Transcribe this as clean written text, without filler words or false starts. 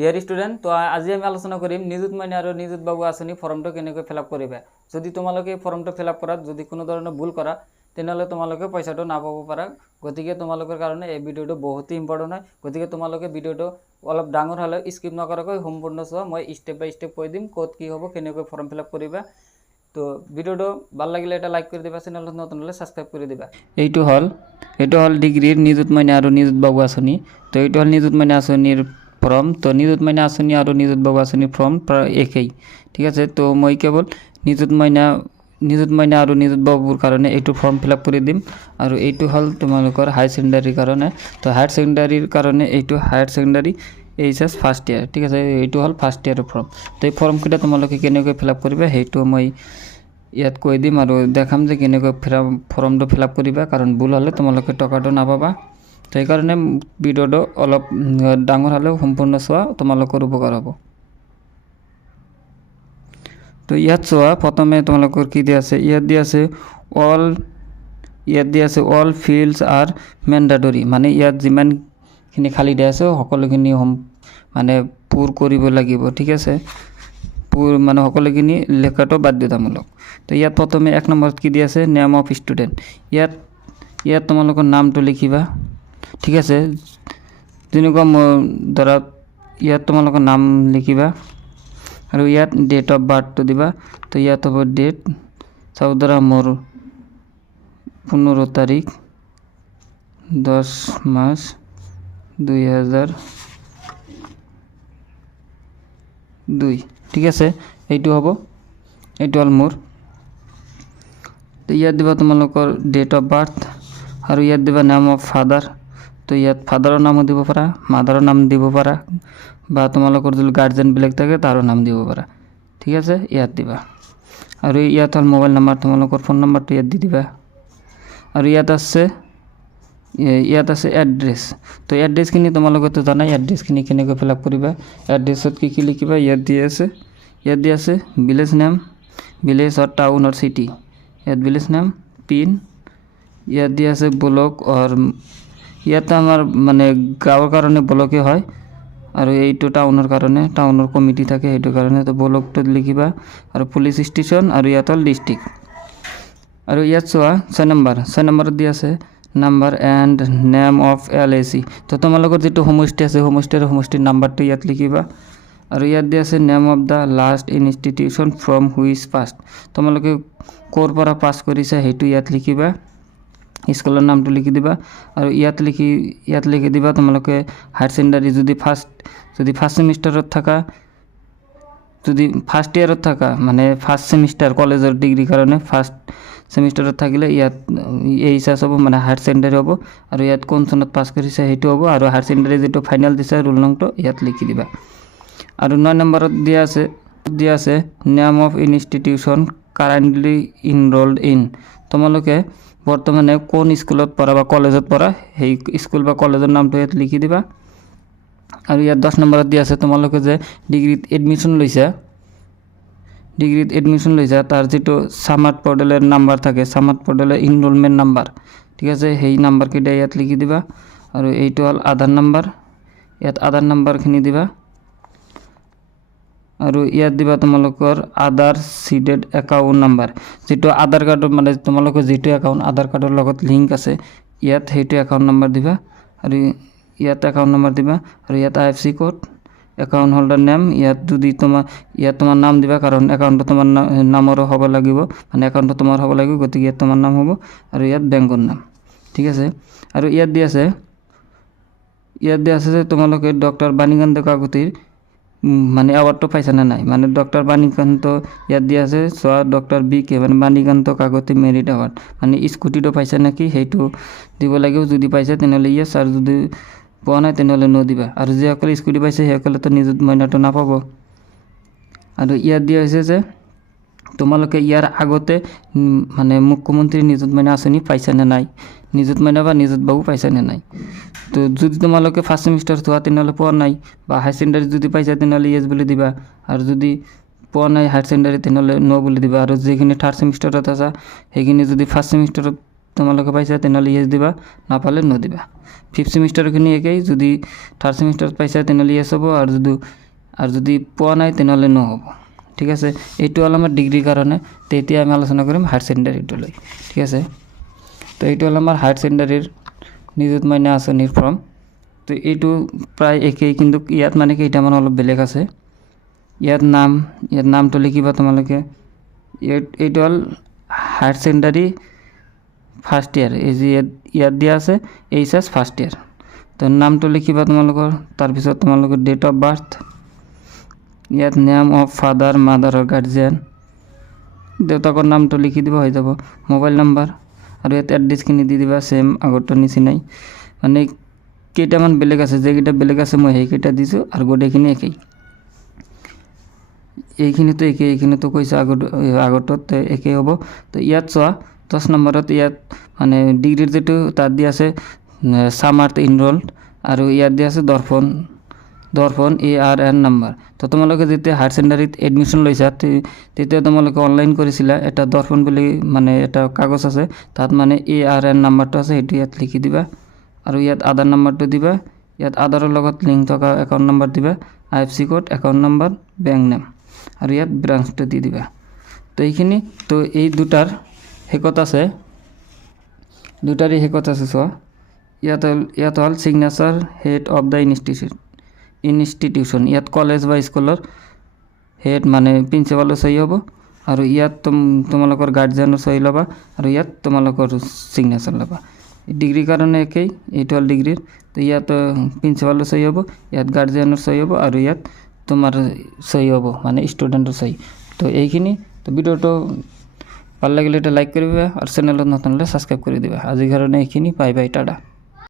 Dear student, তো আজি আমি আলোচনা কৰিম নিযুত মইনা আৰু নিযুত বাবু আঁচনি ফৰ্মটো কেনেকৈ ফিল আপ কৰিবা। যদি তোমালোকে ফৰ্মটো ফিল আপ কৰাত যদি কোনো ধৰণৰ ভুল কৰা তেনেহ'লে তোমালোকে পইচাটো নাপাব পাৰা। গতিকে তোমালোকৰ কাৰণে এই ভিডিঅ'টো বহুতেই ইম্পৰ্টেণ্ট হয়। গতিকে তোমালোকে ভিডিঅ'টো অলপ ডাঙৰ হ'লেও স্কিপ নকৰাকৈ সম্পূৰ্ণ চোৱা। মই ষ্টেপ বাই ষ্টেপ কৈ দিম ক'ত কি হ'ব, কেনেকৈ ফৰ্ম ফিল আপ কৰিবা। তো ভিডিঅ'টো ভাল লাগিলে এটা লাইক কৰি দিবা, চেনেলটো নতুন হ'লে ছাবস্ক্ৰাইব কৰি দিবা। এইটো হ'ল ডিগ্ৰীৰ নিযুত মইনা আৰু নিযুত বাবু আঁচনি। তো এইটো হ'ল নিযুত মইনা আঁচনিৰ ফর্ম। তো নিযুত মইনা আঁচনি আর নিযুত বাবু আঁচনির ফর্ম প্রায় একই, ঠিক আছে। তো মই কেবল নিযুত মইনা আর নিযুত বাবুর কারণে এইটো ফর্ম ফিল আপ করে দিম। আর এইটো হল তোমালোকৰ হায়ার সেকেন্ডারির কারণে। তো হায়ার সেকেন্ডারির কারণে এইটো higher secondary HS first year, ঠিক আছে। এইটো হল ফার্স্ট ইয়ারের ফর্ম। তো এই ফর্মকেইটা তোমালোকে কেনেকৈ ফিল আপ কৰিবা সেইটো মই ইয়াত কৈ দিম আৰু দেখাম যে কেনেকৈ ফৰ্মটো ফিল আপ কৰিবা, কাৰণ ভুল হ'লে তোমালোকে টকাটো নাপাবা। তো সেইকাৰণে ভিডিঅ'টো অলপ ডাঙৰ হ'লেও সম্পূৰ্ণ চোৱা, তোমালোকৰ উপকাৰ হ'ব। তো ইয়াত চোৱা, প্ৰথমে তোমালোকৰ কি দিয়া আছে, ইয়াত দিয়া আছে অল ফিল্ডছ আৰ মেণ্ডাটৰী, মানে ইয়াত যিমানখিনি খালী দিয়া আছে সকলোখিনি মানে পূৰ কৰিব লাগিব, ঠিক আছে। মানে সকলোখিনি লেখাটো বাধ্যতামূলক। তো ইয়াত প্ৰথমে 1 নম্বৰত কি দিয়া আছে, নেম অফ ষ্টুডেণ্ট। ইয়াত তোমালোকৰ নামটো লিখিবা, ঠিক আছে। যেনেকুৱা ধৰা ইয়াত তোমালোকৰ নাম লিখিবা আৰু ইয়াত ডেট অফ বাৰ্থটো দিবা। তো ইয়াত হ'ব ডেট, চাও ধৰা মোৰ 15 তাৰিখ 10 মাৰ্চ 2002, ঠিক আছে। এইটো হ'ব, এইটো হ'ল মোৰ। তো ইয়াত দিবা তোমালোকৰ ডেট অফ বাৰ্থ আৰু ইয়াত দিবা নেম অফ ফাদাৰ। তো ইয়াত ফাদাৰৰ নামো দিব পাৰা, মাদাৰৰ নাম দিব পাৰা, বা তোমালোকৰ যদি গাৰ্জেন বেলেগ থাকে তাৰো নাম দিব পাৰা, ঠিক আছে। ইয়াত দিবা আৰু ইয়াত হ'ল মোবাইল নাম্বাৰ, তোমালোকৰ ফোন নাম্বাৰটো ইয়াত দি দিবা। আৰু ইয়াত আছে এড্ৰেছ। তো এড্ৰেছখিনি তোমালোকেতো জানাই এড্ৰেছখিনি কেনেকৈ ফিল আপ কৰিবা। এড্ৰেছত কি লিখিবা, ইয়াত দিয়া আছে ভিলেজ নেম, ভিলেজ অৰ টাউন অৰ চিটি, ইয়াত ভিলেজ নেম, পিন, ইয়াত দিয়া আছে ব্লক অৰ, ইয়াতে আমাৰ মানে গাঁৱৰ কাৰণে ব্লকে হয়, আৰু এইটো টাউনৰ কাৰণে টাউনৰ কমিটি থাকে, সেইটো কাৰণে তো ব্লকটো লিখিবা। আৰু পুলিচ ষ্টেচন আৰু ইয়াত হ'ল ডিষ্ট্ৰিক্ট। আৰু ইয়াত চোৱা 6 নম্বৰত দিয়া আছে number and name of LAC। তো তোমালোকৰ যিটো সমষ্টি আছে সমষ্টিৰ নাম্বাৰটো ইয়াত লিখিবা। আৰু ইয়াত দিয়া আছে name of the last institution from which pass. তোমালোকে ক'ৰ পৰা পাছ কৰিছা সেইটো ইয়াত লিখিবা, স্কুলৰ নামটো লিখি দিবা। আৰু ইয়াত লিখি দিবা তোমালোকে হায়াৰ সেকেন্ডাৰী যদি ফাৰ্ষ্ট সেমিষ্টাৰত থাকা, যদি ফাৰ্ষ্ট ইয়াৰত থাকা, মানে ফাৰ্ষ্ট সেমিষ্টাৰ কলেজৰ ডিগ্ৰীৰ কাৰণে ফাৰ্ষ্ট সেমিষ্টাৰত থাকিলে ইয়াত এইচএছ হ'ব, মানে হায়াৰ সেকেন্ডাৰী হ'ব। আৰু ইয়াত কোন চনত পাছ কৰিছে সেইটো হ'ব। আৰু হায়াৰ সেকেন্ডাৰী যিটো ফাইনেল দিছে ৰোল নংটো ইয়াত লিখি দিবা। আৰু 9 নম্বৰত দিয়া আছে name of institution currently enrolled in. তোমালোকে বৰ্তমানে কোন স্কুলত পঢ়া বা কলেজত পঢ়া, সেই স্কুল বা কলেজৰ নামটো ইয়াত লিখি দিবা। আৰু ইয়াত 10 নম্বৰত দিয়া আছে তোমালোকে যে ডিগ্ৰীত এডমিশ্যন লৈছা, তাৰ যিটো সামাৰ্ট পৰ্টেলৰ নাম্বাৰ থাকে, সামাৰ্ট পৰ্টেলৰ ইনৰলমেণ্ট নাম্বাৰ, ঠিক আছে, সেই নাম্বাৰকেইটা ইয়াত লিখি দিবা। আৰু এইটো হ'ল আধাৰ নাম্বাৰ, ইয়াত আধাৰ নাম্বাৰখিনি দিবা। আৰু ইয়াত দিবা তোমালোকৰ আধাৰ সিডেড একাউণ্ট নাম্বাৰ, যিটো আধাৰ কাৰ্ডৰ মানে তোমালোকৰ যিটো একাউণ্ট আধাৰ কাৰ্ডৰ লগত লিংক আছে ইয়াত সেইটো একাউণ্ট নাম্বাৰ দিবা। আৰু ইয়াত একাউণ্ট নাম্বাৰ দিবা। আৰু ইয়াত IFSC code, account holder name, ইয়াত তোমাৰ নাম দিবা, কাৰণ একাউণ্টটো তোমাৰ নামৰো হ'ব লাগিব, মানে একাউণ্টটো তোমাৰ হ'ব লাগিব, গতিকে ইয়াত তোমাৰ নাম হ'ব। আৰু ইয়াত বেংকৰ নাম, ঠিক আছে। আৰু ইয়াত দিয়া আছে যে তোমালোকে ডক্টৰ বাণীকান্ত কাকতিৰ মানে এৱাৰ্ডটো পাইছা নে নাই, মানে ডক্টৰ বাণীকান্ত ইয়াত দিয়া আছে চোৱা, ডক্টৰ BK মানে বাণীকান্ত কাকতি মেৰিট এৱাৰ্ড, মানে স্কুটিটো পাইছা নেকি সেইটো দিব লাগিব। যদি পাইছে তেনেহ'লে ইয়েছ, আৰু যদি পোৱা নাই তেনেহ'লে ন দিবা। আৰু যিসকলে স্কুটি পাইছে সেইসকলেতো নিযুত মইনাটো নাপাব। আৰু ইয়াত দিয়া হৈছে যে তোমালোকে ইয়াৰ আগতে মানে মুখ্যমন্ত্ৰী নিযুত মইনা আঁচনি পাইছা নে নাই, নিযুত মইনা বা নিযুত বাবু পাইছা নে নাই। তো যদি তোমালোকে ফাৰ্ষ্ট সেমিষ্টাৰত হোৱা তেনেহ'লে পোৱা নাই, বা হায়াৰ সেকেন্ডাৰী যদি পাইছা তেনেহ'লে ইয়েছ বুলি দিবা। আৰু যদি পোৱা নাই হায়াৰ সেকেন্ডাৰী তেনেহ'লে ন বুলি দিবা। আৰু যিখিনি থাৰ্ড সেমিষ্টাৰত আছা সেইখিনি যদি ফাৰ্ষ্ট সেমিষ্টাৰত তোমালোকে পাইছা তেনেহ'লে ইয়েছ দিবা, নাপালে ন দিবা। 5th চেমিষ্টাৰখিনি একেই, যদি 3rd চেমিষ্টাৰত পাইছা তেনেহ'লে ইয়েছ হ'ব, আৰু যদি পোৱা নাই তেনেহ'লে ন হ'ব। ঠিক আছে, এইটো হ'ল আমাৰ ডিগ্ৰীৰ কাৰণে। তো এতিয়া আমি আলোচনা কৰিম হায়াৰ ছেকেণ্ডাৰীটো লৈ। ঠিক আছে, তো এইটো হ'ল আমাৰ হায়াৰ ছেকেণ্ডাৰীৰ নিযুত মইনা আঁচনিৰ ফৰ্ম। তো এইটো প্ৰায় একেই, কিন্তু ইয়াত মানে কেইটামান অলপ বেলেগ আছে। ইয়াত নামটো লিখিবা তোমালোকে। এইটো হ'ল হায়াৰ ছেকেণ্ডাৰী ফাৰ্ষ্ট ইয়াৰ, এই যে ইয়াত দিয়া আছে এইচএছ ফাৰ্ষ্ট ইয়াৰ। তো নামটো লিখিবা তোমালোকৰ, তাৰপিছত তোমালোকৰ ডেট অফ বাৰ্থ, ইয়াত নেম অফ ফাদাৰ মাদাৰ আৰু গাৰ্জিয়ান, দেউতাকৰ নামটো লিখি দিব, হৈ যাব। মোবাইল নাম্বাৰ, আৰু ইয়াত এড্ৰেছখিনি দি দিবা ছেম আগৰটোৰ নিচিনাই। মানে কেইটামান বেলেগ আছে, যেইকেইটা বেলেগ আছে মই সেইকেইটা দিছোঁ, আৰু গোটেইখিনি একেই। এইখিনিতো একেই, এইখিনিতো কৈছে আগৰটোত একেই হ'ব। তো ইয়াত চোৱা 10 নম্বৰত ইয়াত মানে ডিগ্ৰীৰ যিটো তাত দিয়া আছে সামাৰ্থ ইনৰোল্ড, আৰু ইয়াত দিয়া আছে দৰ্পণ ARN নাম্বাৰ। তো তোমালোকে যেতিয়া হায়াৰ ছেকেণ্ডাৰীত এডমিশ্যন লৈছা তেতিয়া তোমালোকে অনলাইন কৰিছিলা, এটা দৰ্পণ বুলি মানে এটা কাগজ আছে, তাত মানে ARN নাম্বাৰটো আছে, সেইটো ইয়াত লিখি দিবা। আৰু ইয়াত আধাৰ নাম্বাৰটো দিবা, ইয়াত আধাৰৰ লগত লিংক থকা একাউণ্ট নাম্বাৰ দিবা, IFC code, account number, bank name, আৰু ইয়াত ব্ৰাঞ্চটো দি দিবা। তো এইখিনি, তো এই দুটাৰ শেষত আছে চোৱা, ইয়াত হ'ল signature head of the institution. ইয়াত কলেজ বা স্কুলৰ হেড মানে প্ৰিন্সিপালৰ চহী হ'ব, আৰু ইয়াত তোমালোকৰ গাৰ্জিয়ানৰ চহী ল'বা, আৰু ইয়াত তোমালোকৰ ছিগনেচাৰ ল'বা। ডিগ্ৰীৰ কাৰণে একেই, এইটো হ'ল ডিগ্ৰীৰ। তো ইয়াত প্ৰিন্সিপালৰ চহী হ'ব, ইয়াত গাৰ্জিয়ানৰ চহী হ'ব, আৰু ইয়াত তোমাৰ চহী হ'ব, মানে ষ্টুডেণ্টৰ চহী। তো এইখিনি। তো ভিডিঅ'টো ভাল লাগিলে এটা লাইক কৰিবা, আৰু চেনেলত নতুন হ'লে ছাবস্ক্ৰাইব কৰি দিবা। আজিৰ কাৰণে এইখিনি, বাই বাই, টাটা।